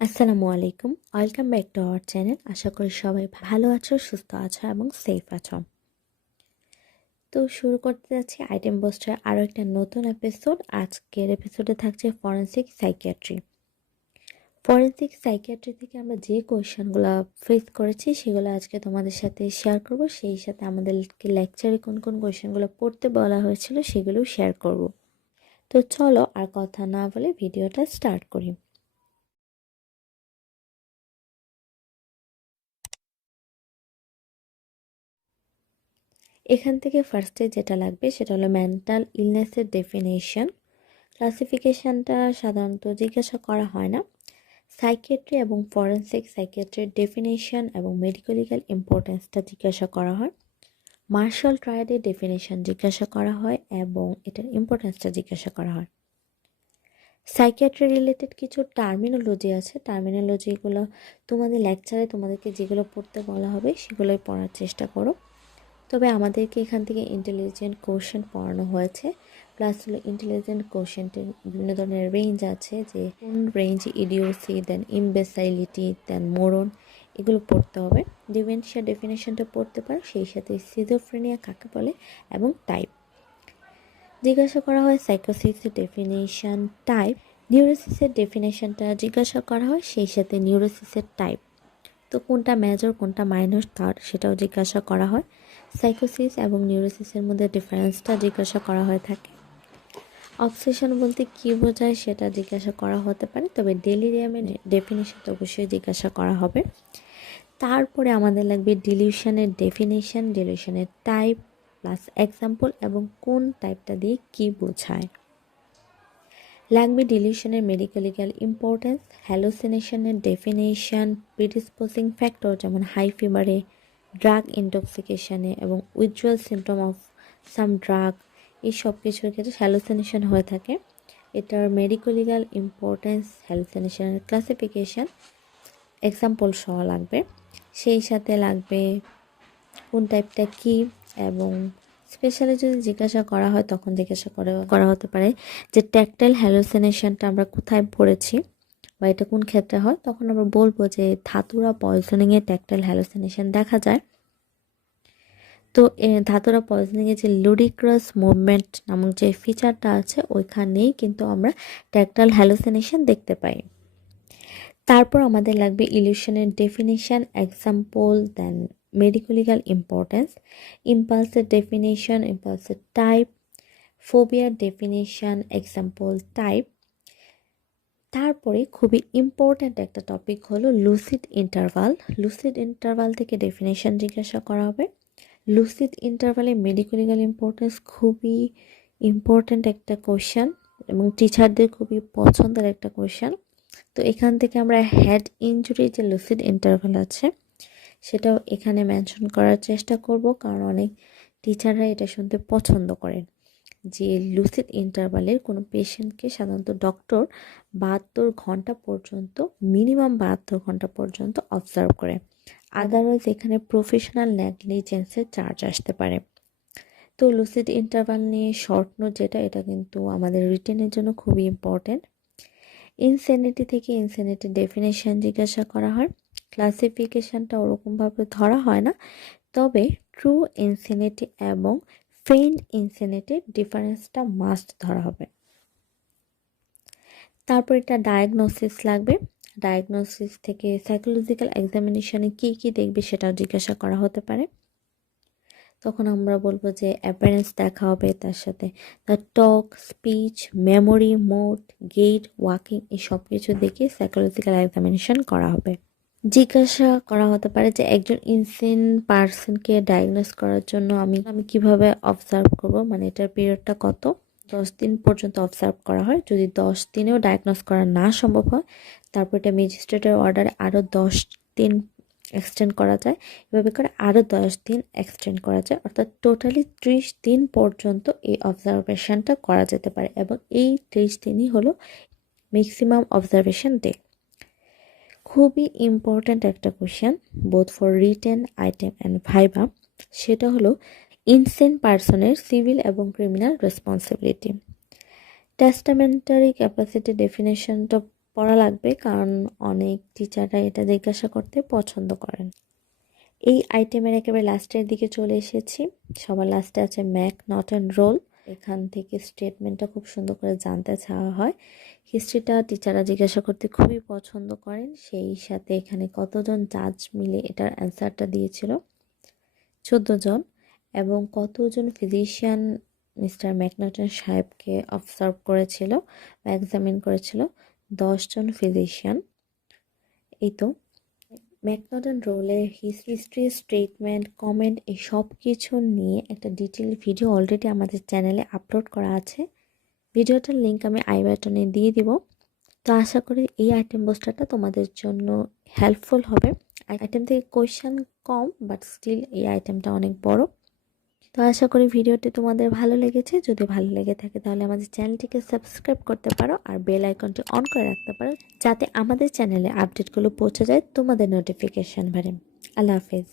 আসসালামু আলাইকুম, welcome back to our channel. আশা করি সবাই ভালো আছো, সুস্থ আছো এবং সেফ আছো। তো শুরু করতে যাচ্ছি আইটেম পোস্টার আরও একটা নতুন এপিসোড। আজকের এপিসোডে থাকছে ফরেন্সিক সাইকিয়াট্রি। ফরেন্সিক সাইকিয়াট্রি থেকে আমরা যে কোয়েশ্চেনগুলো ফেস করেছি সেগুলো আজকে তোমাদের সাথে শেয়ার করব। সেই সাথে আমাদেরকে লেকচারে কোন কোন কোয়েশ্চেনগুলো পড়তে বলা হয়েছিল সেগুলোও শেয়ার করব। তো চলো আর কথা না বলে ভিডিওটা স্টার্ট করি। এখান থেকে ফার্স্টে যেটা লাগবে সেটা হলো মেন্টাল ইলনেসের ডেফিনেশন। ক্লাসিফিকেশনটা সাধারণত জিজ্ঞাসা করা হয় না। সাইকিয়াট্রি এবং ফরেন্সিক সাইকিয়াট্রির ডেফিনেশন এবং মেডিকো লিগ্যাল ইম্পর্টেন্সটা জিজ্ঞাসা করা হয়। মার্শাল ট্রায়াডের ডেফিনেশন জিজ্ঞাসা করা হয় এবং এটার ইম্পর্টেন্সটা জিজ্ঞাসা করা হয়। সাইকিয়াট্রি রিলেটেড কিছু টার্মিনোলজি আছে, টার্মিনোলজিগুলো তোমাদের লেকচারে তোমাদেরকে যেগুলো পড়তে বলা হবে সেগুলোই পড়ার চেষ্টা করো। তবে আমাদেরকে এখান থেকে ইন্টেলিজেন্ট কোশ্চেন পড়ানো হয়েছে, প্লাস হলো ইন্টেলিজেন্ট কোশ্চেনটির বিভিন্ন ধরনের রেঞ্জ আছে, যে কোন রেঞ্জ ইডিওসি, দেন ইমবেসাইলিটি, দেন মোরন, এগুলো পড়তে হবে। ডিমেনশিয়া ডেফিনেশনটা পড়তে পারো, সেই সাথে সিজোফ্রেনিয়া কাকে বলে এবং টাইপ জিজ্ঞাসা করা হয়। সাইকোসিসের ডেফিনেশন, টাইপ, নিউরোসিসের ডেফিনেশনটা জিজ্ঞাসা করা হয়, সেই সাথে নিউরোসিসের টাইপ, তো কোনটা মেজর কোনটা মাইনর তার সেটাও জিজ্ঞাসা করা হয়। সাইকোসিস এবং নিউরোসিসের মধ্যে ডিফারেন্সটা জিজ্ঞাসা করা হয়ে থাকে। অবসেশন বলতে কী বোঝায় সেটা জিজ্ঞাসা করা হতে পারে, তবে ডেলিরিয়ামের ডেফিনেশন তো অবশ্যই জিজ্ঞাসা করা হবে। তারপরে আমাদের লাগবে ডিলিউশনের ডেফিনেশন, ডিলিউশনের টাইপ প্লাস এক্সাম্পল এবং কোন টাইপটা দিয়ে কী বোঝায়। লাগবে ডিলিউশনের মেডিকো লিগ্যাল ইম্পর্টেন্স, হ্যালোসিনেশনের ডেফিনেশন, প্রিডিসপোজিং ফ্যাক্টর যেমন হাই ফিভারে, ড্রাগ ইনটক্সিকেশনে এবং withdrawal symptom of some drug, এই সব কিছুর ক্ষেত্রে হ্যালোসিনেশন হয়ে থাকে। এটার মেডিকো লিগ্যাল ইম্পর্টেন্স, হ্যালোসিনেশনের ক্লাসিফিকেশন, এক্সাম্পল সহ লাগবে। সেই সাথে লাগবে কোন টাইপটা কী, এবং স্পেশালি যদি জিজ্ঞাসা করা হয় তখন জিজ্ঞাসা করা হতে পারে যে ট্যাকটাইল হ্যালোসিনেশনটা আমরা কোথায় পড়েছি বা এটা কোন ক্ষেত্রে হয়। তখন আমরা বলবো যে ধাতুরা পয়জনিংয়ে ট্যাকটাইল হ্যালোসিনেশন দেখা যায়। তো ধাতুরা পয়জনিংয়ে যে লুডিক্রাস মুভমেন্ট নামক যে ফিচারটা আছে ওইখানেই কিন্তু আমরা ট্যাকটাইল হ্যালোসিনেশন দেখতে পাই। তারপর আমাদের লাগবে ইলিউশনের definition, example, then medico legal importance, ইম্পালসের ডেফিনেশন, ইম্পালসের টাইপ, ফোবিয়ার ডেফিনেশন, এক্সাম্পল, টাইপ। তারপরে খুবই ইম্পর্ট্যান্ট একটা টপিক হলো লুসিড ইন্টারভাল। লুসিড ইন্টারভাল থেকে ডেফিনেশন জিজ্ঞাসা করা হবে। লুসিড ইন্টারভালে মেডিকো লিগ্যাল ইম্পর্টেন্স খুবই ইম্পর্ট্যান্ট একটা কোয়েশ্চেন এবং টিচারদের খুবই পছন্দের একটা কোয়েশ্চেন। তো এখান থেকে আমরা হেড ইনজুরি যে লুসিড ইন্টারভাল আছে সেটাও এখানে মেনশন করার চেষ্টা করব, কারণ অনেক টিচাররা এটা শুনতে পছন্দ করেন যে লুসিড ইন্টারভালের কোনো পেশেন্টকে সাধারণত ডক্টর 72 ঘন্টা পর্যন্ত, মিনিমাম 72 ঘন্টা পর্যন্ত অবজার্ভ করে, আদারওয়াইজ এখানে প্রফেশনাল নেগলিজেন্সের চার্জ আসতে পারে। তো লুসিড ইন্টারভাল নিয়ে শর্ট নোট যেটা, এটা কিন্তু আমাদের রিটেনের জন্য খুবই ইম্পর্টেন্ট। ইনসেনিটি থেকে ইনসেনিটির ডেফিনেশন জিজ্ঞাসা করা হয়। ক্লাসিফিকেশনটা ওরকমভাবে ধরা হয় না, তবে ট্রু ইনসেনিটি এবং ফেইন্ড ইনসেনিটির ডিফারেন্সটা মাস্ট ধরা হবে। তারপর এটা ডায়াগনোসিস লাগবে। ডায়াগনোসিস থেকে সাইকোলজিক্যাল এক্সামিনেশনে কী কী দেখবে সেটাও জিজ্ঞাসা করা হতে পারে। তখন আমরা বলবো যে অ্যাপিয়ারেন্স দেখা হবে, তার সাথে তার talk, speech, memory, mood, gait, walking, এই সব কিছু দেখে সাইকোলজিক্যাল এক্সামিনেশন করা হবে। জিজ্ঞাসা করা হতে পারে যে একজন ইনসেন পার্সনকে ডায়াগনোস করার জন্য আমি কিভাবে অবজার্ভ করব, মানে এটার পিরিয়ডটা কত। 10 দিন পর্যন্ত অবজার্ভ করা হয়। যদি 10 দিনেও ডায়াগনোস করা না সম্ভব হয় তারপর এটা ম্যাজিস্ট্রেটের অর্ডারে আরও 10 দিন এক্সটেন্ড করা যায়, এভাবে করে আরও 10 দিন এক্সটেন্ড করা যায়, অর্থাৎ টোটালি 30 দিন পর্যন্ত এই অবজারভেশনটা করা যেতে পারে এবং এই 30 দিনই হলো ম্যাক্সিমাম অবজারভেশন ডে। খুবই ইম্পর্ট্যান্ট একটা question both for written item and viva, সেটা হলো ইনসেন পার্সনের সিভিল এবং ক্রিমিনাল রেসপন্সিবিলিটি। টেস্টামেন্টারি ক্যাপাসিটি ডেফিনেশনটা পড়া লাগবে, কারণ অনেক টিচাররা এটা জিজ্ঞাসা করতে পছন্দ করেন। এই আইটেমের একেবারে লাস্টের দিকে চলে এসেছি। সবার লাস্টে আছে ম্যাক নট অ্যান্ড রোল। এখান থেকে স্টেটমেন্টটা খুব সুন্দর করে জানতে চাওয়া হয়। হিস্ট্রিটা টিচাররা জিজ্ঞাসা করতে খুবই পছন্দ করেন। সেই সাথে এখানে কতজন জাজ মিলে এটার অ্যান্সারটা দিয়েছিল, 14 জন। এবং কতজন ফিজিশিয়ান মিস্টার ম্যাকনটন সাহেবকে অবজার্ভ করেছিল বা এক্সামিন করেছিল, 10 জন ফিজিশিয়ান। এই তো ম্যাকনটন রোলের হিস্ট্রি, স্টেটমেন্ট, কমেন্ট এই সব কিছু নিয়ে একটা ডিটেল ভিডিও অলরেডি আমাদের চ্যানেলে আপলোড করা আছে। ভিডিওটার লিঙ্ক আমি আই বাটনে দিয়ে দিব। তো আশা করি এই আইটেম পোস্টারটা তোমাদের জন্য হেল্পফুল হবে। আইটেম থেকে কোয়েশ্চেন কম, বাট স্টিল এই আইটেমটা অনেক বড়। তো আশা করি ভিডিওটি তোমাদের ভালো লেগেছে। যদি ভালো লেগে থাকে তাহলে আমাদের চ্যানেলটিকে সাবস্ক্রাইব করতে পারো আর বেল আইকনটি অন করে রাখতে পারো, যাতে আমাদের চ্যানেলে আপডেটগুলো পৌঁছে যায় তোমাদের নোটিফিকেশন বারে। আল্লাহ হাফেজ।